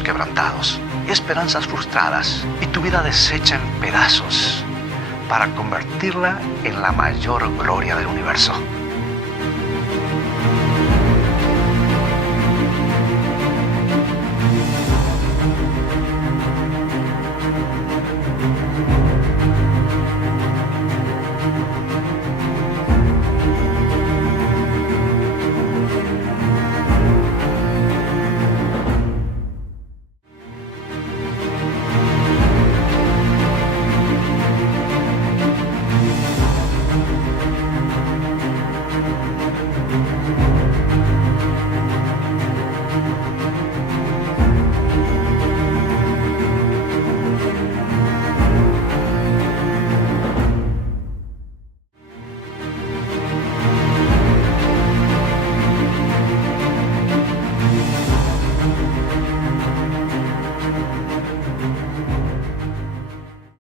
sueños quebrantados y esperanzas frustradas y tu vida deshecha en pedazos para convertirla en la mayor gloria del universo.